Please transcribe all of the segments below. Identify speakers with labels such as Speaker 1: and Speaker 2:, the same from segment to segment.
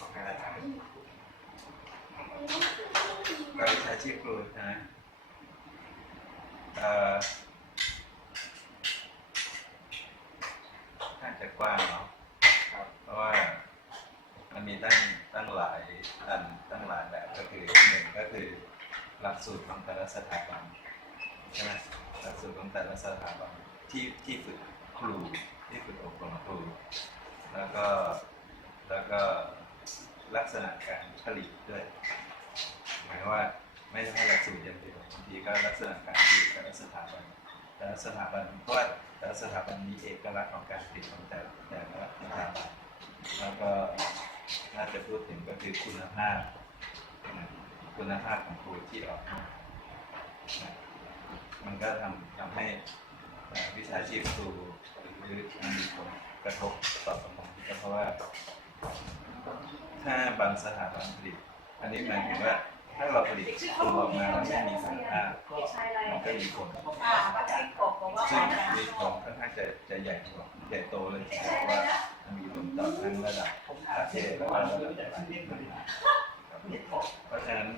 Speaker 1: กับวิชาชีพครูใช่ไหมเอ่อน่าจะกว้างเนาะเพราะว่ามันมีตั้งตั้งหลายอันตั้งหลายแบบก็คือหนึ่งก็คือหลักสูตรของแต่ละสถาบันใช่ไหมหลักสูตรของแต่ละสถาบันที่ที่ฝึกครูที่ฝึกอบรมครูแล้วก็แล้วก็ ลักษณะการผลิตด้วย หมายว่าไม่ใช่หลักสูตรอย่างเดียวบางทีก็ลักษณะการผลิตแต่ละสถาบันแต่ละสถาบันเพราะว่าแต่ละสถาบันมีเอกลักษณ์ของการผลิตของแต่ละแต่ละสถาบันแล้วก็น่าจะพูดถึงก็คือคุณภาพ คุณภาพของครูที่ออกมานะมันก็ทำทำให้วิชาชีพครูหรือมันมีผลกระทบต่อสังคมก็เพราะว่า ถ้าบางสถาบันผลิต อันนี้หมายถึงว่าถ้าเราผลิตครูออกมาแล้วไม่มีคุณภาพมันก็มีผล
Speaker 2: อ่าก็ที่กบบอกว่า
Speaker 1: ซึ่งมีผลค่อนข้างจะจะใหญ่กว่าใหญ่โตเลยเพราะว่ามีผลต่อทั้งระดับประเทศและระดับประเทศเพราะฉะนั้น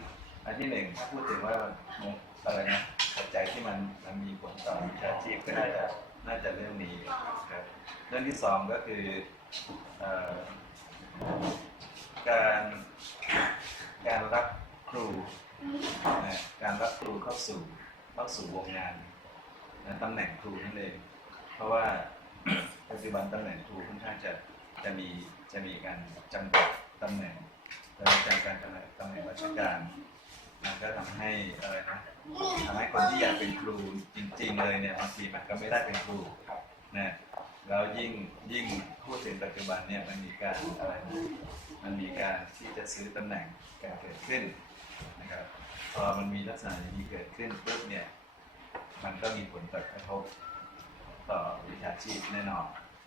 Speaker 1: อันที่หนึ่งถ้าพูดถึงว่ามันอะไรนะปัจจัยที่มันมันมีผลต่อวิชาชีพก็น่าจะน่าจะเรื่องนี้ครับเรื่องที่สองก็คือ การการรับครูนะการรับครูเข้าสู่เข้าสู่วงงานนะตำแหน่งครูนั่นเองเพราะว่าปัจจุบันตำแหน่งครูค่อนข้างจะจะมีจะมีการจำกัดตำแหน่งและจำกัดตำแหน่งตำแหน่งราชการมันก็ทำให้อะไรนะทำให้คนที่อยากเป็นครูจริง ๆ เลยเนี่ยบางทีมันก็ไม่ได้เป็นครูนะ แล้วยิ่งยิ่งพูดถึงปัจจุบันเนี่ยมันมีการอะไรนะมันมีการที่จะซื้อตำแหน่งการเกิดขึ้นนะครับพอมันมีลักษณะอย่างนี้เกิดขึ้นปุ๊บเนี่ยมันก็มีผลกระทบต่อวิชาชีพแน่นอน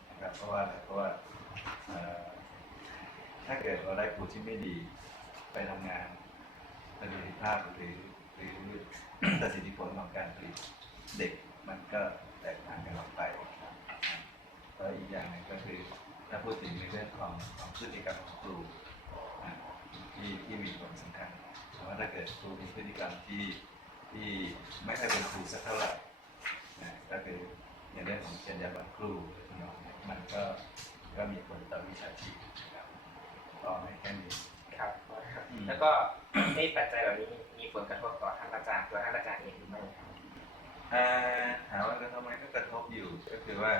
Speaker 1: นะครับเพราะว่าเพราะว่าถ้าเกิดเราได้ครูที่ไม่ดีไปทำงานประสิทธิภาพหรือหรือประสิทธิผลของการผลิตเด็กมันก็แตกต่างกันออกไป แล้วอีกอย่างหนึ่งก็คือถ้าพูดถึงในเรื่องของของพฤติกรรมของครูที่ที่มีผลสำคัญเพราะว่าถ้าเกิดครูมีพฤติกรรมที่ที่ไม่ค่อยเป็นครูสักเท่าไหร่นะก็คือในเรื่องของจรรยาบรรณครูหรือเนี้ยมันก็ก็มีผลต่อวิชาชีพนะครับต่อไม่แค่นี้
Speaker 3: ครับ แล้วก็ในปัจจัยเหล่านี้มีผลกระทบต่อท่านอาจารย์ตัวท่านอาจารย์เองหรือไม่ครับ
Speaker 1: ถามว่ากระทบไหมก็กระทบอยู่ก็คือว่า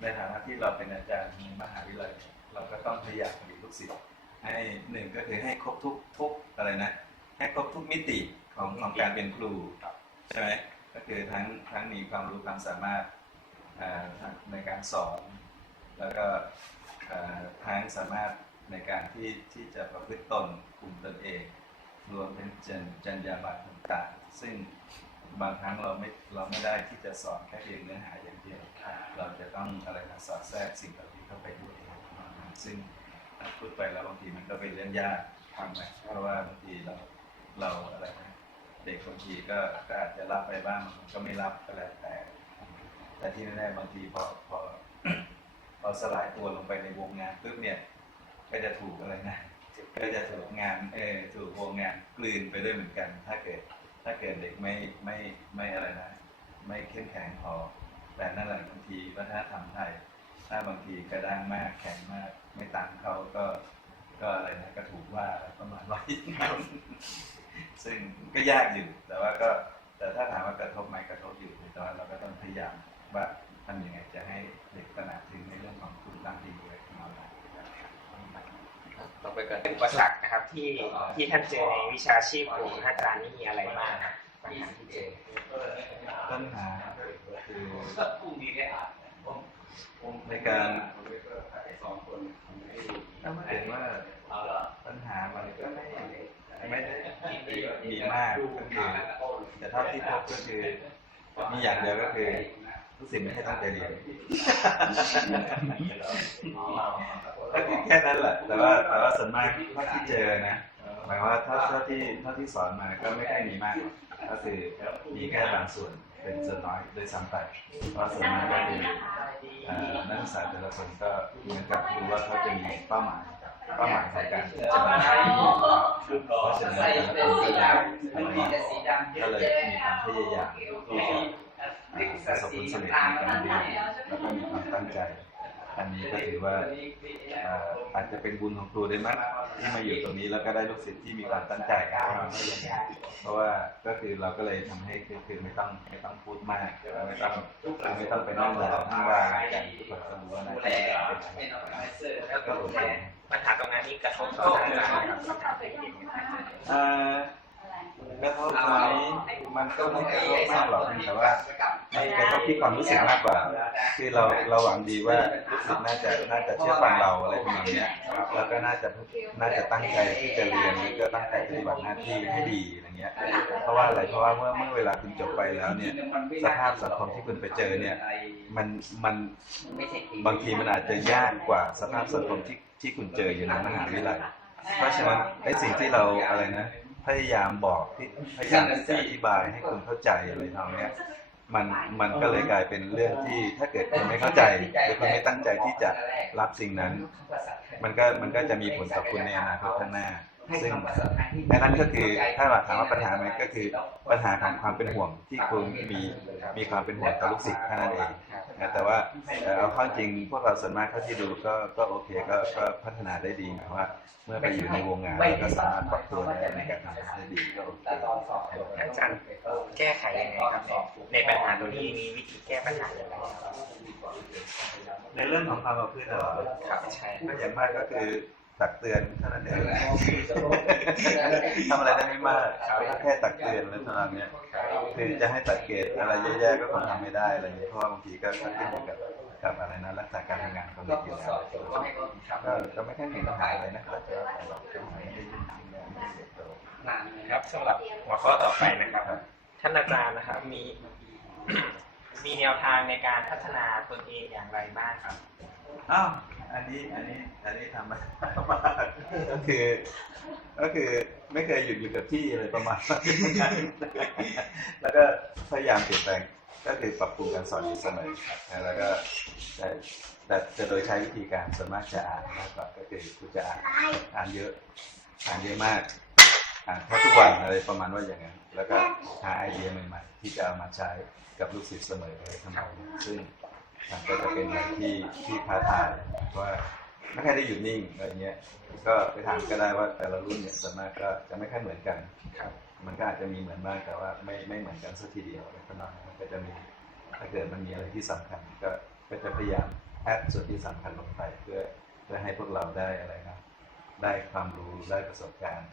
Speaker 1: ในฐานะที่เราเป็นอาจารย์ในมหาวิทยาลัยเราก็ต้องพยายามผลิตลูกศิษย์ให้หนึ่งก็คือให้ครบทุกทุกอะไรนะให้ครบทุกมิติของของการเป็นครูใช่ไหมก็คือทั้งทั้งมีความรู้ความสามารถในการสอน แล้วก็ทั้งสามารถในการที่ที่จะประพฤติตนคุมตนเอง รวมถึงจรรจรรยาบรรณต่างๆซึ่ง บางครั้งเราไม่เราไม่ได้ที่จะสอนแค่เพียงเนื้อหาอย่างเดียว เราจะต้องอะไรนะสอดแทรกสิ่งเหล่านี้เข้าไปด้วยซึ่งพูดไปแล้วบางทีมันก็เป็นเรื่องยากทำไหมเพราะว่าบางทีเราเราอะไรนะเด็กบางทีก็ก็อาจจะรับไปบ้างก็ไม่รับก็แล้วแต่ แต่ที่แน่ๆบางทีพอพอพอสลายตัวลงไปในวงงานปุ๊บเนี่ยก็จะถูกอะไรนะก็จะถูกงานเออถูกวงงานกลืนไปด้วยเหมือนกัน ถ้าเกิด ถ้าเกิดเด็กไม่ไม่ไม่อะไรนะ ไม่เข้มแข็งพอ แต่นั่นแหละบางทีวัฒนธรรมไทย ถ้าบางทีกระด้างมากแข็งมาก ไม่ตามเขาก็ก็อะไรนะก็ถูกว่าประมาณว่าอย่างนั้นซึ่งก็ยากอยู่ แต่ว่าก็แต่ถ้าถามว่ากระทบไหมกระทบอยู่แต่ว่าเราก็ต้องพยายามว่าทำยังไงจะให้เด็กตระหนักถึงในเรื่องของคุณธรรมดีด้วยของเรานะ
Speaker 3: ต่อไปกันอุปสรรคนะครับที่ที่ท่านเจอในวิชาชีพของท่านอาจารย์นี่มีอะไรบ้างครับปัญหาที่เจอ
Speaker 1: ปัญหาคือในการถ้าพูดถึงว่าปัญหามันก็ไม่ไม่ได้ดีมากก็คือแต่เท่าที่พบก็คือมีอย่างเดียวก็คือ ทุกสิ่งไม่ให้ตั้งใจเรียนก็คือแค่นั้นแหละ แต่ว่าแต่ว่าส่วนมากเท่าที่เจอนะ หมายว่าถ้าเท่าที่เท่าที่สอนมาก็ไม่ค่อยมีมากหรอกก็คือมีแค่บางส่วนเป็นส่วนน้อยโดยซ้ำไปเพราะส่วนมากก็คือเอ่อนักศึกษาแต่ละคนก็เหมือนกับดูว่าเขาจะมีเป้าหมายเป้าหมายในการจะมาใช้เพราะฉะนั้นแต่ละคนก็เลยก็เลยมีความพยายามที่จะเอ่อ ประสบผลสำเร็จในการเรียนแล้วก็มีความตั้งใจ อันนี้ก็ถือว่าอาจจะเป็นบุญของครูได้มั้งที่มาอยู่ตรงนี้แล้วก็ได้ลูกศิษย์ที่มีความตั้งใจเพราะว่าก็คือเราก็เลยทำให้คือคือไม่ต้องไม่ต้องพูดมากไม่ต้องไม่ต้องไปนั่งรอนั่งว่ากันทุกคนก็รู้ว่าน่าจะเป็นอะไรก็
Speaker 3: ปัญหาตรงนั้นนี่กระทบต่อท่านอาจารย์ไหมครับคำถามที่เห็นไหมครับ
Speaker 1: เอ่อกระทบไหมมันก็ไม่กระทบมากหรอกแต่ว่า มันกระทบที่ความรู้สึกมากกว่า คือเราเราหวังดีว่าลูกศิษย์น่าจะน่าจะเชื่อฟังเราอะไรประมาณเนี้ยแล้วก็น่าจะน่าจะตั้งใจที่จะเรียนแล้วก็ตั้งใจปฏิบัติหน้าที่ให้ดีอะไรเงี้ย เพราะว่าอะไรเพราะว่าเมื่อเมื่อเวลาคุณจบไปแล้วเนี่ยสภาพสังคมที่คุณไปเจอเนี่ยมันมันบางทีมันอาจจะยากกว่าสภาพสังคมที่ที่คุณเจออยู่ในมหาวิทยาลัยเพราะฉะนั้นไอ้สิ่งที่เราอะไรนะพยายามบอกที่พยายามที่จะอธิบายให้คุณเข้าใจอะไรทำเนี้ย มันมันก็เลยกลายเป็นเรื่องที่ถ้าเกิดคุณไม่เข้าใจหรือคุณไม่ตั้งใจที่จะรับสิ่งนั้น มันก็มันก็จะมีผลต่อคุณในอนาคตข้างหน้า ซึ่งอันนั้นก็คือถ้าเราถามว่าปัญหาไหมก็คือปัญหาของความเป็นห่วงที่คุณมีมีความเป็นห่วงต่อลูกศิษย์แค่นั้นเองนะแต่ว่าเอ่อเอาเข้าจริงพวกเราส่วนมากเท่าที่ดูก็ก็โอเคก็ก็พัฒนาได้ดีหมายว่า เมื่อไปอยู่ในวงงานเราก็สามารถปรับตัวได้ในการทำงานได้ดีก็โอเค
Speaker 3: ท่านอาจารย์แก้ไขยังไงครับในในปัญหาตัวนี้มีวิธีแก้ปัญหาอย่างไรครับ
Speaker 1: ในเรื่องของความประพฤติเหรอ
Speaker 3: ครับใช่
Speaker 1: ก็อย่างมากก็คือ ตักเตือนเท่านั้นเองทำอะไรได้ไม่มากก็แค่ตักเตือนแล้วเท่านั้นเนี่ยคือจะให้ตัดเกรดอะไรแย่ๆก็คงทำไม่ได้อะไรอย่างเงี้ยเพราะว่าบางทีก็ก็ขึ้นอยู่กับกับอะไรนะรักษาการทำงานของเด็กอยู่แล้วก็ก็ไม่ค่อยมีปัญหาอะไรนะครับแต่ว่าเราก็ไม่ได้ยุ่งยากไม่ได้เสียโต
Speaker 3: ครับสำหรับหัวข้อต่อไปนะครับ ท่านอาจารย์นะครับมีมีแนวทางในการพัฒนาตนเองอย่างไรบ้างครับ
Speaker 1: อ้าว อันนี้อันนี้อันนี้ทำมาก็คือ ก็คือไม่เคยหยุดอยู่กับที่อะไรประมาณนั้นแล้วก็พยายามเปลี่ยนแปลงก็คือปรับปรุงการสอนอยู่เสมอแล้วก็แต่แต่จะโดยใช้วิธีการส่วนมากจะอ่านมากกว่าก็คือคุณจะอ่านอ่านเยอะ อ่านเยอะมากอ่านทุกวันอะไรประมาณว่าอย่างนั้น แล้วก็หาไอเดียใหม่ๆที่จะเอามาใช้กับลูกศิษย์เสมอเลยทำนองนี้ซึ่งมันก็จะเป็นอะไรที่ที่ท้าทาย ว่าไม่ค่อยได้หยุดนิ่งอะไรเงี้ย ก็ไปถามก็ได้ว่าแต่ละรุ่นเนี่ยส่วนมากก็จะไม่ค่อยเหมือนกัน
Speaker 3: ครับ
Speaker 1: มันก็อาจจะมีเหมือนบ้างแต่ว่าไม่ไม่เหมือนกันสักทีเดียวขนาดมันก็จะมีถ้าเกิดมันมีอะไรที่สำคัญก็ก็จะพยายามแอดส่วนที่สำคัญลงไปเพื่อเพื่อให้พวกเราได้อะไรนะได้ความรู้ได้ประสบการณ์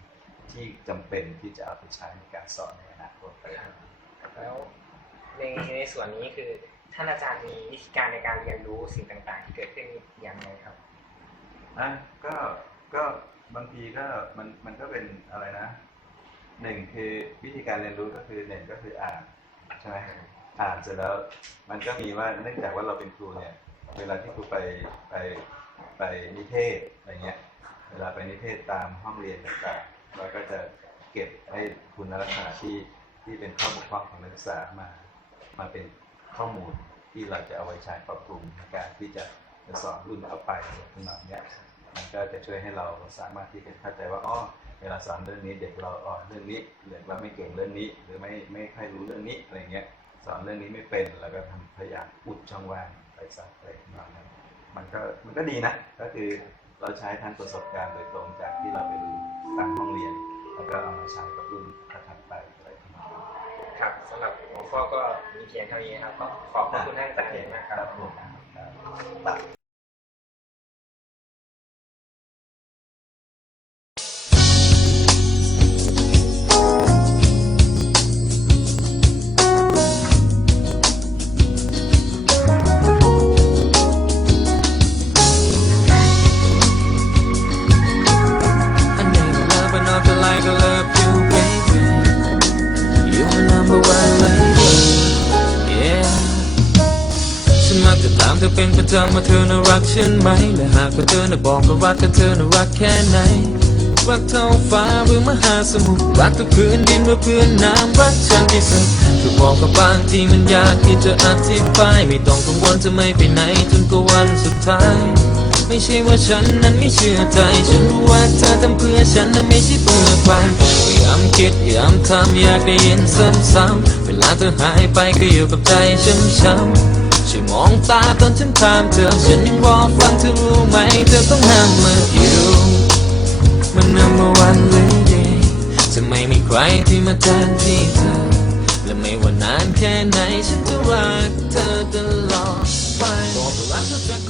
Speaker 1: ที่จำเป็นที่จะเอาไปใช้ในการสอนในอนาคตไป
Speaker 3: แล้วในในส่วนนี้คือ ท่านอาจารย์มีวิธีการในการเรียนรู้สิ่งต่างๆ ที่เกิดขึ้นอย่างไรครับ
Speaker 1: อะก็ก็บางทีก็มันมันก็เป็นอะไรนะหนึ่งคือวิธีการเรียนรู้ก็คือหนึ่งก็คืออ่านใช่ไหมอ่านเสร็จแล้วมันก็มีว่าเนื่องจากว่าเราเป็นครูเนี่ย เวลาที่ครูไปไปไปนิเทศอะไรเงี้ย เวลาไปนิเทศตามห้องเรียนต่างๆเราก็จะเก็บให้คุณลักษณะที่ที่เป็นข้อบกพร่องของนักศึกษามามาเป็น ข้อมูลที่เราจะเอาไว้ใช้ปรับปรุงในการที่จะสอนรุ่นเอไปขนาดเนี้ยมันก็จะช่วยให้เราสามารถที่จะเข้าใจว่าอ๋อเวลาสอนเรื่องนี้เด็กเราอ่อนเรื่องนี้หรือว่าไม่เก่งเรื่องนี้ หรือไม่ไม่ค่อยรู้เรื่องนี้อะไรเงี้ยสอนเรื่องนี้ไม่เป็นแล้วก็ทำพยายามอุดช่องว่างไปสักอะไรประมาณนั้นมันก็มันก็ดีนะ ก็คือเราใช้ทั้งประสบการณ์โดยตรงจากที่เราไปดูตามห้องเรียน แล้วก็เอามาใช้กับรุ่น มี
Speaker 3: เพียงเท่านี้ครับก็ขอบคุณท่านอาจารย์มากครับ
Speaker 4: ฉันไหม และหากว่าเธอน่ะบอกว่ารักก็เธอน่ารักแค่ไหน รักเท่าฟ้าหรือมหาสมุทร รักทุกพื้นดินว่าพื้นน้ำ รักฉันที่สุดคือบอกกับบางทีมันยากที่จะอธิบาย ไม่ต้องกังวลจะไม่ไปไหนจนกว่าวันสุดท้าย ไม่ใช่ว่าฉันนั้นไม่เชื่อใจ ฉันรู้ว่าเธอทำเพื่อฉันนั้นไม่ใช่เพื่อใครพยายามคิดพยายามทำอยากได้ยินซ้ำๆเวลาเธอหายไปก็อยู่กับใจช้ำๆ ช่วยมองตาตอนฉันถามเธอ ฉันยังรอฟังเธอรู้ไหม เธอต้องห้ามมาอยู่มัน number one lady จะไม่มีใครที่มาแทนที่เธอ และไม่ว่านานแค่ไหนฉันจะรักเธอตลอดไปบอกรักเธอ